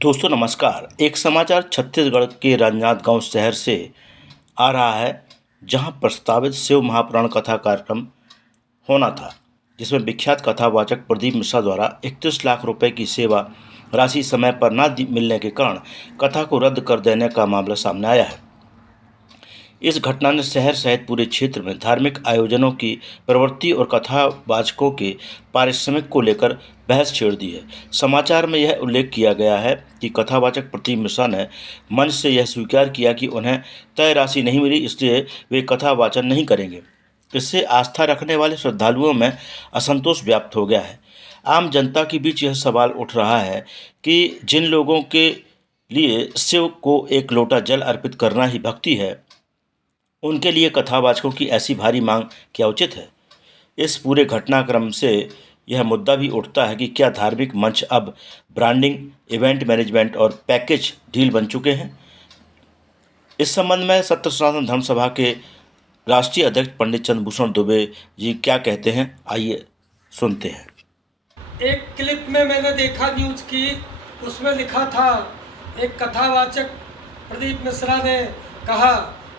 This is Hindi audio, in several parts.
दोस्तों नमस्कार। एक समाचार छत्तीसगढ़ के राजनांदगांव शहर से आ रहा है, जहां प्रस्तावित शिव महापुराण कथा कार्यक्रम होना था, जिसमें विख्यात कथावाचक प्रदीप मिश्रा द्वारा 31 लाख रुपए की सेवा राशि समय पर न मिलने के कारण कथा को रद्द कर देने का मामला सामने आया है। इस घटना ने शहर सहित पूरे क्षेत्र में धार्मिक आयोजनों की प्रवृत्ति और कथावाचकों के पारिश्रमिक को लेकर बहस छेड़ दी है। समाचार में यह उल्लेख किया गया है कि कथावाचक प्रदीप मिश्रा ने मंच से यह स्वीकार किया कि उन्हें तय राशि नहीं मिली, इसलिए वे कथा वाचन नहीं करेंगे। इससे आस्था रखने वाले श्रद्धालुओं में असंतोष व्याप्त हो गया है। आम जनता के बीच यह सवाल उठ रहा है कि जिन लोगों के लिए शिव को एक लोटा जल अर्पित करना ही भक्ति है, उनके लिए कथावाचकों की ऐसी भारी मांग क्या उचित है। इस पूरे घटनाक्रम से यह मुद्दा भी उठता है कि क्या धार्मिक मंच अब ब्रांडिंग, इवेंट मैनेजमेंट और पैकेज डील बन चुके हैं। इस संबंध में सत्य सनातन धर्म सभा के राष्ट्रीय अध्यक्ष पंडित चंद्रभूषण दुबे जी क्या कहते हैं, आइए सुनते हैं। एक क्लिप में मैंने देखा न्यूज़ की, उसमें लिखा था, एक कथावाचक प्रदीप मिश्रा ने कहा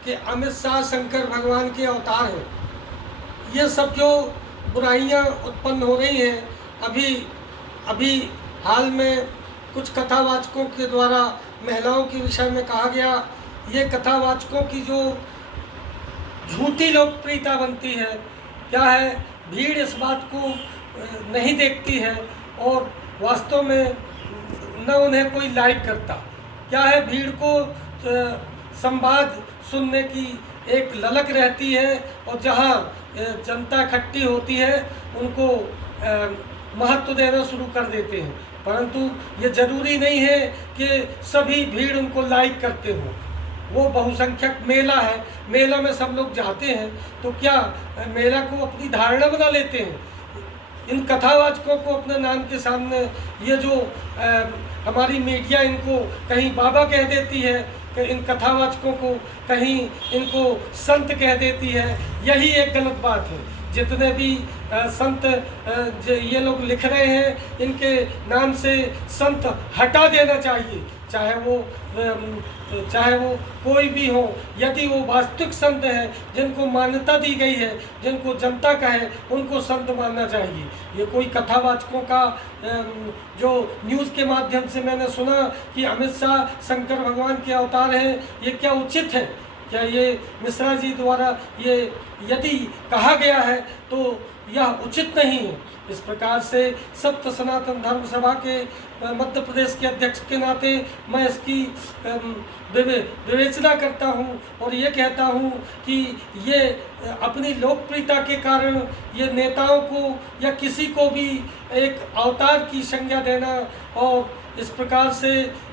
कि अमित शाह शंकर भगवान के अवतार हैं। ये सब जो बुराइयां उत्पन्न हो रही हैं, अभी हाल में कुछ कथावाचकों के द्वारा महिलाओं के विषय में कहा गया, ये कथावाचकों की जो झूठी लोकप्रियता बनती है, क्या है, भीड़ इस बात को नहीं देखती है और वास्तव में न उन्हें कोई लाइक करता। क्या है, भीड़ को संवाद सुनने की एक ललक रहती है और जहां जनता इकट्ठी होती है उनको महत्व देना शुरू कर देते हैं। परंतु ये जरूरी नहीं है कि सभी भीड़ उनको लाइक करते हो। वो बहुसंख्यक मेला है, मेला में सब लोग जाते हैं, तो क्या मेला को अपनी धारणा बना लेते हैं। इन कथावाचकों को अपने नाम के सामने ये जो हमारी मीडिया इनको कहीं बाबा कह देती है, कि इन कथावाचकों को कहीं इनको संत कह देती है, यही एक गलत बात है। जितने भी संत ये लोग लिख रहे हैं, इनके नाम से संत हटा देना चाहिए, चाहे वो कोई भी हो। यदि वो वास्तविक संत हैं, जिनको मान्यता दी गई है, जिनको जनता कहे, उनको संत मानना चाहिए। ये कोई कथावाचकों का जो न्यूज़ के माध्यम से मैंने सुना कि अमित शाह शंकर भगवान के अवतार हैं, ये क्या उचित है? क्या ये मिश्रा जी द्वारा ये यदि कहा गया है तो यह उचित नहीं है। इस प्रकार से सत्य सनातन धर्म सभा के मध्य प्रदेश के अध्यक्ष के नाते मैं इसकी विवेचना करता हूं और ये कहता हूं कि ये अपनी लोकप्रियता के कारण ये नेताओं को या किसी को भी एक अवतार की संज्ञा देना और इस प्रकार से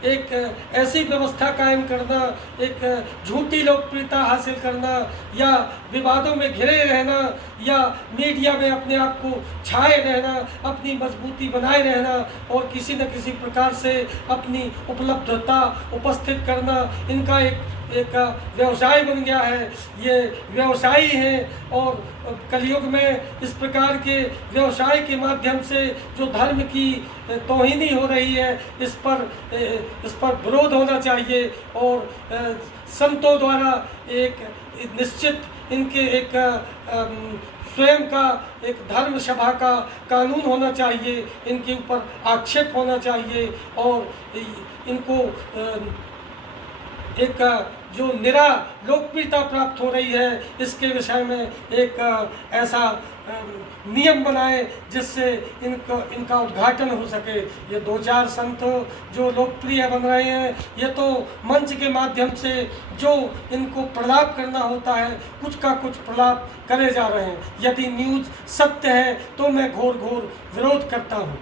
एक ऐसी व्यवस्था कायम करना, एक झूठी लोकप्रियता हासिल करना या विवादों में घिरे रहना या मीडिया में अपने आप को छाए रहना, अपनी मजबूती बनाए रहना और किसी न किसी प्रकार से अपनी उपलब्धता उपस्थित करना, इनका एक व्यवसाय बन गया है। ये व्यवसायी हैं और कलयुग में इस प्रकार के व्यवसाय के माध्यम से जो धर्म की तौहीनी हो रही है, इस पर विरोध होना चाहिए और संतों द्वारा एक निश्चित इनके एक स्वयं का एक धर्म सभा का कानून होना चाहिए, इनके ऊपर आक्षेप होना चाहिए और इनको एक जो निरा लोकप्रियता प्राप्त हो रही है, इसके विषय में एक ऐसा नियम बनाए जिससे इनका उद्घाटन हो सके। ये 2-4 संत जो लोकप्रिय बन रहे हैं, ये तो मंच के माध्यम से जो इनको प्रलाप करना होता है, कुछ का कुछ प्रलाप करे जा रहे हैं। यदि न्यूज़ सत्य है तो मैं घोर विरोध करता हूँ।